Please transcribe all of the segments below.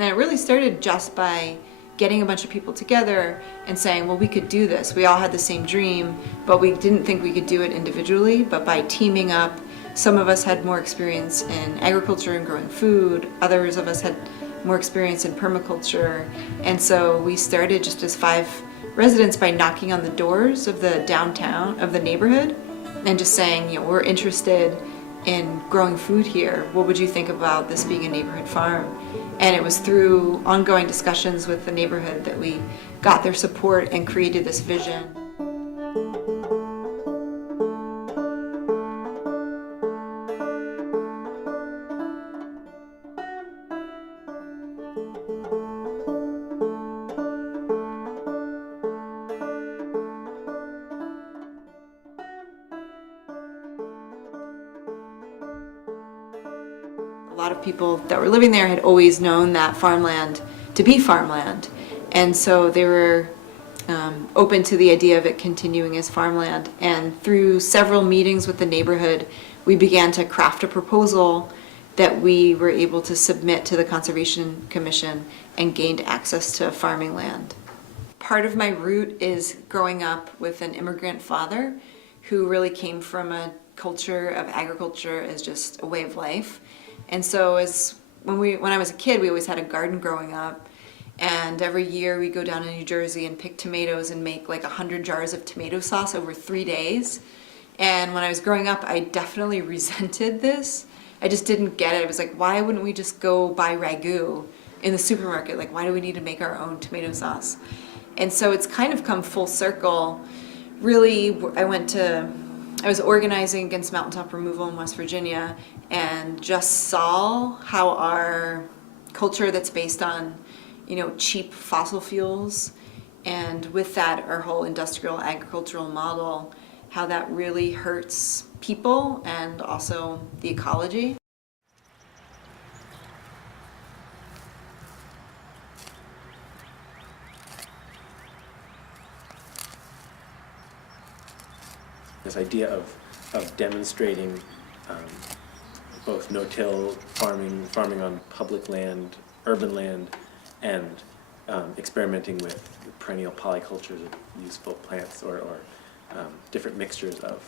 And it really started just by getting a bunch of people together and saying, well, we could do this. We all had the same dream, but we didn't think we could do it individually. But by teaming up, some of us had more experience in agriculture and growing food. Others of us had more experience in permaculture. And so we started just as 5 residents by knocking on the doors of the downtown, of the neighborhood, and just saying, we're interested in growing food here. What would you think about this being a neighborhood farm? And it was through ongoing discussions with the neighborhood that we got their support and created this vision. A lot of people that were living there had always known that farmland to be farmland, and so they were open to the idea of it continuing as farmland. And through several meetings with the neighborhood, we began to craft a proposal that we were able to submit to the Conservation Commission and gained access to farming land. Part of my root is growing up with an immigrant father who really came from a culture of agriculture as just a way of life. And so when I was a kid, we always had a garden growing up, and every year we go down to New Jersey and pick tomatoes and make like 100 jars of tomato sauce over 3 days. And when I was growing up, I definitely resented this. I just didn't get it. I was like, why wouldn't we just go buy ragu in the supermarket? Like, why do we need to make our own tomato sauce? And so it's kind of come full circle. Really, I was organizing against mountaintop removal in West Virginia and just saw how our culture that's based on, cheap fossil fuels, and with that, our whole industrial agricultural model, how that really hurts people and also the ecology. This idea of demonstrating both no-till farming on public land, urban land, and experimenting with perennial polycultures of useful plants or different mixtures of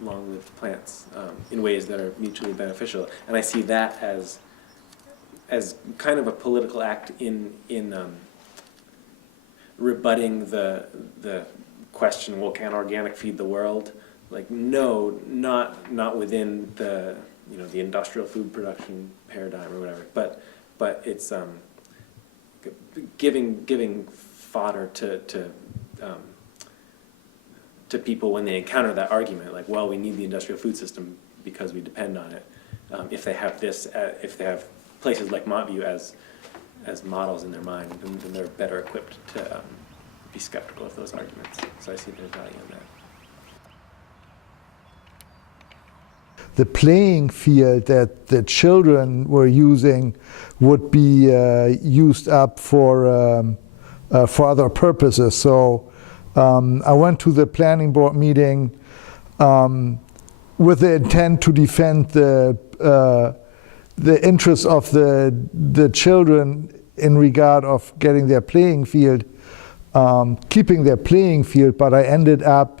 long-lived plants in ways that are mutually beneficial. And I see that as kind of a political act in rebutting the question, well, can organic feed the world? Like, no, not within the the industrial food production paradigm or whatever. But it's giving fodder to people when they encounter that argument. Like, well, we need the industrial food system because we depend on it. If they have if they have places like Montview as models in their mind, then they're better equipped to be skeptical of those arguments. So I see there's value in that. The playing field that the children were using would be used up for other purposes. So I went to the planning board meeting with the intent to defend the interests of the children in regard of getting their playing field, keeping their playing field, but I ended up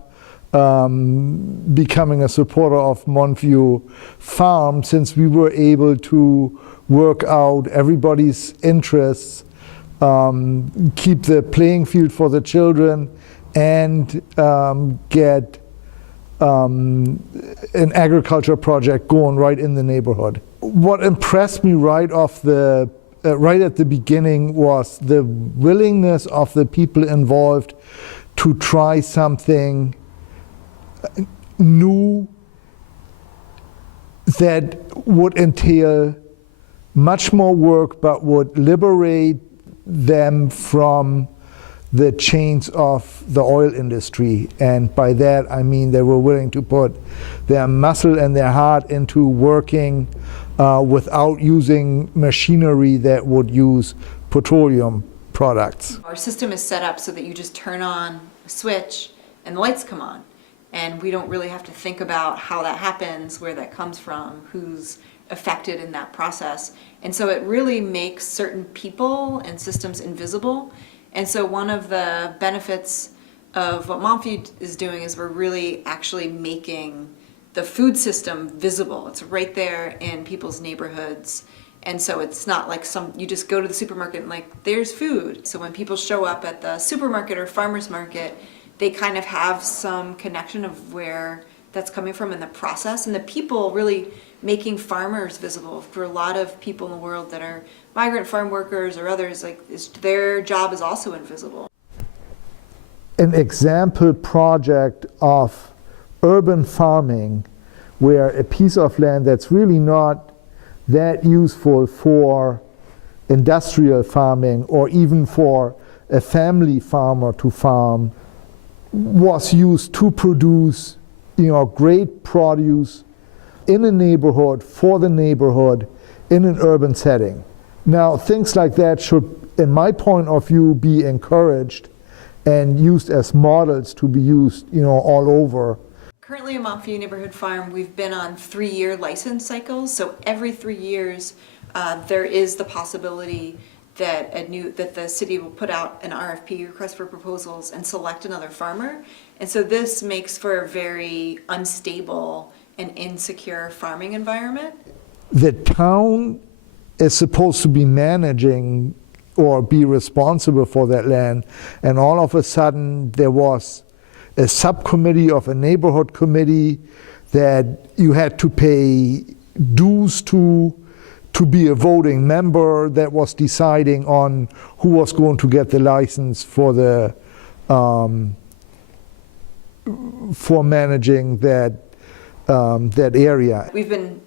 becoming a supporter of Montview Farm, since we were able to work out everybody's interests, keep the playing field for the children, and get an agriculture project going right in the neighborhood. What impressed me right at the beginning was the willingness of the people involved to try something new that would entail much more work but would liberate them from the chains of the oil industry. And by that I mean they were willing to put their muscle and their heart into working without using machinery that would use petroleum products. Our system is set up so that you just turn on a switch and the lights come on. And we don't really have to think about how that happens, where that comes from, who's affected in that process. And so it really makes certain people and systems invisible. And so one of the benefits of what Montview is doing is we're really actually making the food system visible. It's right there in people's neighborhoods. And so it's not like you just go to the supermarket and like, there's food. So when people show up at the supermarket or farmer's market, they kind of have some connection of where that's coming from in the process. And the people really making farmers visible. For a lot of people in the world that are migrant farm workers or others, like their job is also invisible. An example project of urban farming where a piece of land that's really not that useful for industrial farming or even for a family farmer to farm was used to produce, great produce in a neighborhood, for the neighborhood, in an urban setting. Now, things like that should, in my point of view, be encouraged and used as models to be used, all over. Currently at Montview Neighborhood Farm, we've been on 3-year license cycles. So every 3 years, there is the possibility that the city will put out an RFP, request for proposals, and select another farmer. And so this makes for a very unstable and insecure farming environment. The town is supposed to be managing or be responsible for that land, and all of a sudden there was a subcommittee of a neighborhood committee that you had to pay dues to be a voting member that was deciding on who was going to get the license for the for managing that area. We've been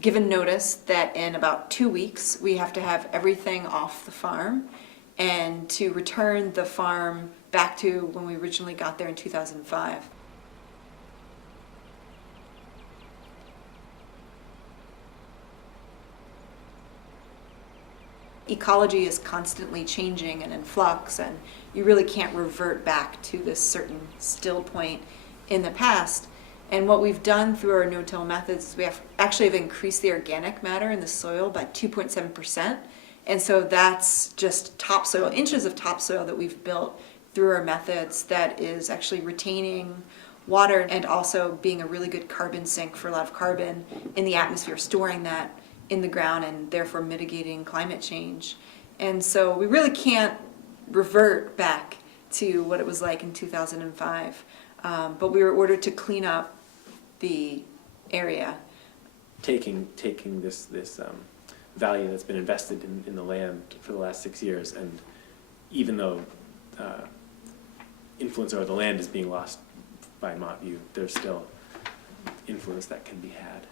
given notice that in about 2 weeks we have to have everything off the farm and to return the farm back to when we originally got there in 2005. Ecology is constantly changing and in flux, and you really can't revert back to this certain still point in the past. And what we've done through our no-till methods is we actually have increased the organic matter in the soil by 2.7%. And so that's just topsoil, inches of topsoil that we've built through our methods that is actually retaining water and also being a really good carbon sink for a lot of carbon in the atmosphere, storing that in the ground and therefore mitigating climate change. And so we really can't revert back to what it was like in 2005. But we were ordered to clean up the area. Taking this value that's been invested in the land for the last 6 years, and even though influence over the land is being lost by Montview, there's still influence that can be had.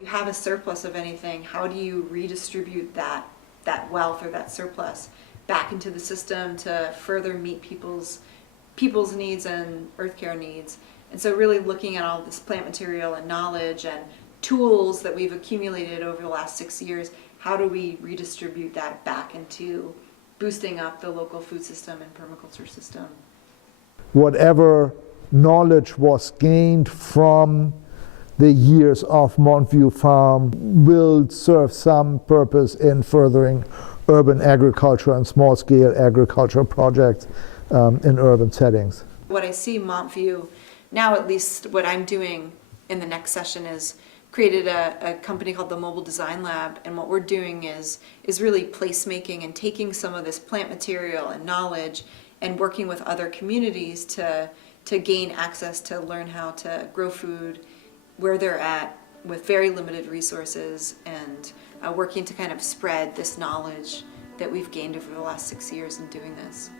You have a surplus of anything, how do you redistribute that wealth or that surplus back into the system to further meet people's needs and earth care needs? And so really looking at all this plant material and knowledge and tools that we've accumulated over the last 6 years, how do we redistribute that back into boosting up the local food system and permaculture system? Whatever knowledge was gained from the years of Montview Farm will serve some purpose in furthering urban agriculture and small-scale agriculture projects in urban settings. What I see Montview, now at least what I'm doing in the next session is created a company called the Mobile Design Lab, and what we're doing is really placemaking and taking some of this plant material and knowledge and working with other communities to gain access to learn how to grow food where they're at with very limited resources, and working to kind of spread this knowledge that we've gained over the last 6 years in doing this.